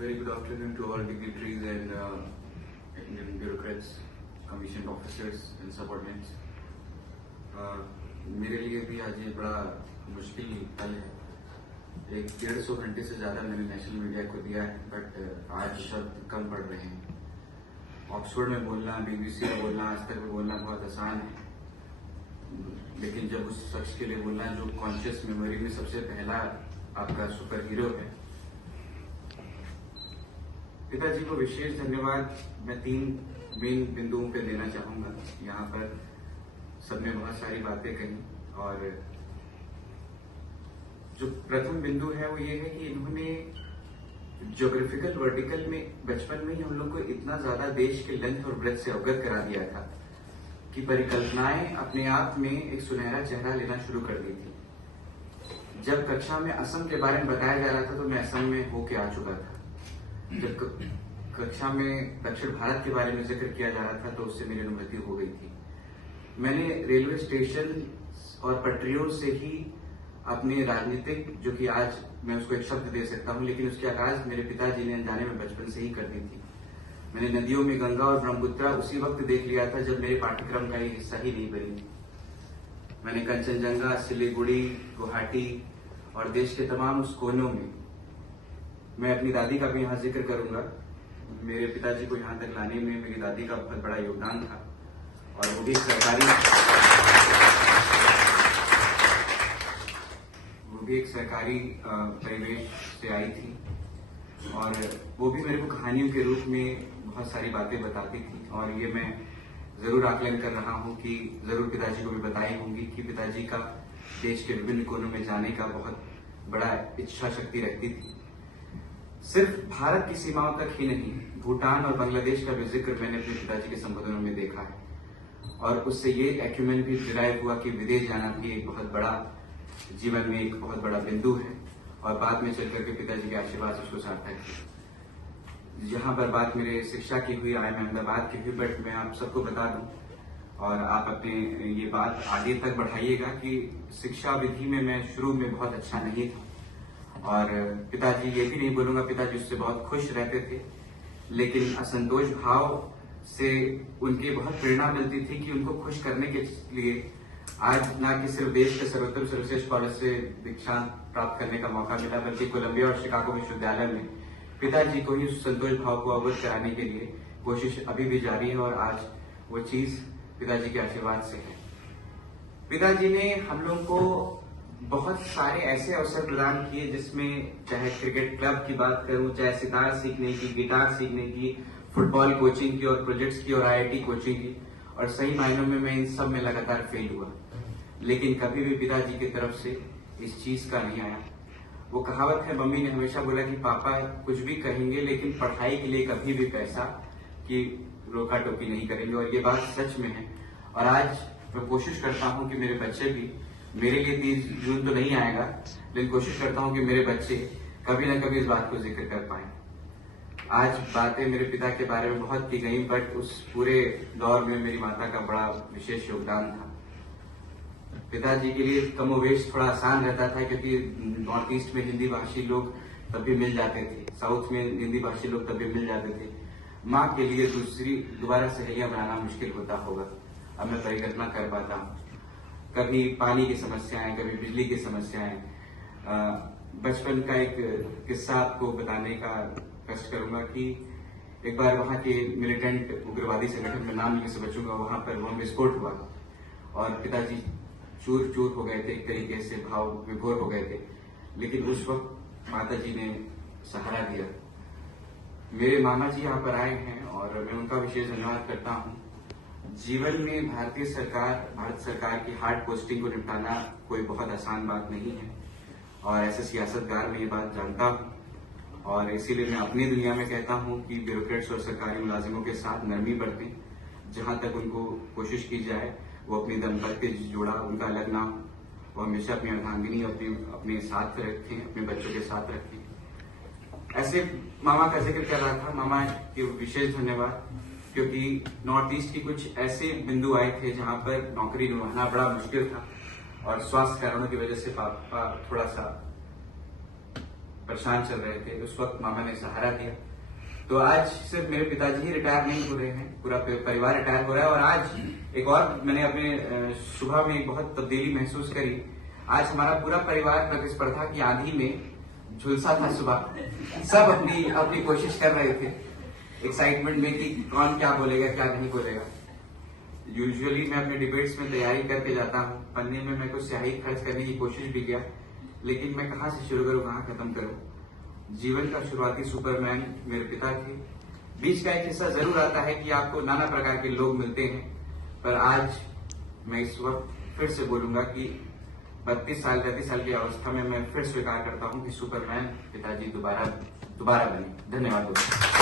Very good afternoon to all dignitaries and Indian bureaucrats, commissioned officers and subordinates. मेरे लिए भी आज ये बड़ा मुश्किल पल है। 150 घंटे से ज़्यादा मैंने नेशनल मीडिया को दिया है, बट आज शब्द कम पड़ रहे हैं। ऑक्सफोर्ड में बोलना, BBC में बोलना, आज तक में बोलना बहुत आसान है, लेकिन जब उस शख्स के लिए बोलना जो कॉन्शियस मेमोरी में सबसे पहला आपका सुपर हीरो है। पिताजी को विशेष धन्यवाद मैं 3 मेन बिंदुओं पे देना चाहूंगा। यहाँ पर सबने बहुत सारी बातें कही, और जो प्रथम बिंदु है वो ये है कि इन्होंने ज्योग्राफिकल वर्टिकल में बचपन में ही हम लोग को इतना ज्यादा देश के लेंथ और ब्रेथ से अवगत करा दिया था कि परिकल्पनाएं अपने आप में एक सुनहरा चेहरा लेना शुरू कर दी थी। जब कक्षा में असम के बारे में बताया जा रहा था तो मैं असम में होके आ चुका था। जब कक्षा में दक्षिण भारत के बारे में जिक्र किया जा रहा था तो उससे मेरी अनुभूति हो गई थी। मैंने रेलवे स्टेशन और पटरियों से ही अपने राजनीतिक, जो कि आज मैं उसको एक शब्द दे सकता हूं, लेकिन उसके आगाज मेरे पिताजी ने अनजाने में बचपन से ही कर दी थी। मैंने नदियों में गंगा और ब्रह्मपुत्रा उसी वक्त देख लिया था जब मेरे पाठ्यक्रम का एक हिस्सा ही नहीं बनी थी। मैंने कंचनजंगा, सिलीगुड़ी, गुवाहाटी और देश के तमाम उस कोनों में, मैं अपनी दादी का भी यहाँ जिक्र करूंगा। मेरे पिताजी को यहाँ तक लाने में मेरी दादी का बहुत बड़ा योगदान था, और वो भी एक सरकारी परिवेश से आई थी, और वो भी मेरे को कहानियों के रूप में बहुत सारी बातें बताती थी। और ये मैं जरूर आकलन कर रहा हूँ कि जरूर पिताजी को भी बताई होंगी कि पिताजी का देश के विभिन्न कोनों में जाने का बहुत बड़ा इच्छा शक्ति रखती थी। सिर्फ भारत की सीमाओं तक ही नहीं, भूटान और बांग्लादेश का भी जिक्र मैंने अपने पिताजी के संबोधनों में देखा है, और उससे ये एक्यूमेंट भी डिराइव हुआ कि विदेश जाना भी एक बहुत बड़ा जीवन में एक बहुत बड़ा बिंदु है, और बाद में चलकर के पिताजी के आशीर्वाद उसको सार्थक है। जहां पर बात मेरे शिक्षा की हुई, आई मैं अहमदाबाद की हुई, बट मैं आप सबको बता दूं और आप अपने ये बात आगे तक बढ़ाइएगा कि शिक्षा विधि में मैं शुरू में बहुत अच्छा नहीं था, और पिताजी ये भी नहीं बोलूंगा, पिताजी उससे बहुत खुश रहते थे, लेकिन असंतोष भाव से उनकी बहुत प्रेरणा मिलती थी कि उनको खुश करने के लिए आज ना कि सिर्फ देश के सर्वोत्तम सर्वश्रेष्ठ कॉलेज से दीक्षांत प्राप्त करने का मौका मिला, बल्कि कोलंबिया और शिकागो विश्वविद्यालय में पिताजी को ही उस संतोष भाव को अवगत कराने के लिए कोशिश अभी भी जारी है, और आज वो चीज पिताजी के आशीर्वाद से है। पिताजी ने हम लोग को बहुत सारे ऐसे अवसर प्रदान किए, जिसमें चाहे क्रिकेट क्लब की बात करूं, चाहे सितार सीखने की, गिटार सीखने की, फुटबॉल कोचिंग की और प्रोजेक्ट्स की और IIT कोचिंग की, और सही मायनों में मैं इन सब में लगातार फेल हुआ, लेकिन कभी भी पिताजी की तरफ से इस चीज का नहीं आया। वो कहावत है, मम्मी ने हमेशा बोला कि पापा कुछ भी कहेंगे लेकिन पढ़ाई के लिए कभी भी पैसा की रोका टोकी नहीं करेंगे, और ये बात सच में है। और आज मैं कोशिश करता हूँ कि मेरे बच्चे भी, मेरे लिए 30 जून तो नहीं आएगा, लेकिन कोशिश करता हूँ कि मेरे बच्चे कभी ना कभी इस बात को जिक्र कर पाए। आज बातें मेरे पिता के बारे में बहुत की गई, बट उस पूरे दौर में मेरी माता का बड़ा विशेष योगदान था। पिताजी के लिए कमोवेश थोड़ा आसान रहता था, क्योंकि नॉर्थ ईस्ट में हिंदी भाषी लोग तब भी मिल जाते थे, साउथ में हिंदी भाषी लोग तब भी मिल जाते थे। माँ के लिए दोबारा सहेलियां बनाना मुश्किल होता होगा, अब मैं परिकल्पना कर पाता हूँ। कभी पानी की समस्याएं, कभी बिजली की समस्याएं। बचपन का एक किस्सा आपको बताने का कष्ट करूंगा कि एक बार वहां के मिलिटेंट उग्रवादी संगठन में नाम लेने से बचूंगा, वहां पर बम विस्फोट हुआ और पिताजी चूर चूर हो गए थे, एक तरीके से भाव विभोर हो गए थे, लेकिन उस वक्त माता जी ने सहारा दिया। मेरे मामा जी यहाँ पर आए हैं और मैं उनका विशेष धन्यवाद करता हूँ। जीवन में भारत सरकार की हार्ड पोस्टिंग को निपटाना कोई बहुत आसान बात नहीं है, और ऐसे सियासतदार में ये बात जानता हूँ, और इसीलिए मैं अपनी दुनिया में कहता हूँ कि ब्यूरोक्रेट्स और सरकारी मुलाजिमों के साथ नरमी बरतें। जहां तक उनको कोशिश की जाए वो अपनी दाम्पत्य जोड़ा उनका अलग ना हो, वो हमेशा अपनी अर्धांगिनी अपने साथ रखें, अपने बच्चों के साथ रखें। ऐसे मामा का जिक्र कर रहा था, मामा के विशेष धन्यवाद, क्योंकि नॉर्थ ईस्ट की कुछ ऐसे बिंदु आए थे जहां पर नौकरी निभाना बड़ा मुश्किल था, और स्वास्थ्य कारणों की वजह से पापा थोड़ा सा परेशान चल रहे थे। उस वक्त मामा ने सहारा दिया। तो आज सिर्फ मेरे पिताजी ही रिटायर नहीं हो रहे हैं, पूरा परिवार रिटायर हो रहा है। और आज एक और मैंने अपने सुबह में बहुत तब्दीली महसूस करी। आज हमारा पूरा परिवार प्रतिस्पर्धा की आंधी में झुलसा था। सुबह सब अपनी अपनी कोशिश कर रहे थे एक्साइटमेंट में कि कौन क्या बोलेगा क्या नहीं बोलेगा। यूजुअली मैं अपने डिबेट्स में तैयारी करके जाता हूँ, पन्ने में मैं कुछ स्याही खर्च करने की कोशिश भी किया, लेकिन मैं कहाँ से शुरू करूँ कहाँ खत्म करूँ। जीवन का शुरुआती सुपरमैन मेरे पिता थे। बीच का एक हिस्सा जरूर आता है कि आपको नाना प्रकार के लोग मिलते हैं, पर आज मैं इस वक्त फिर से बोलूंगा कि 32 साल 33 साल की अवस्था में मैं फिर स्वीकार करता हूं कि सुपरमैन पिताजी दोबारा बने। धन्यवाद दोस्तों।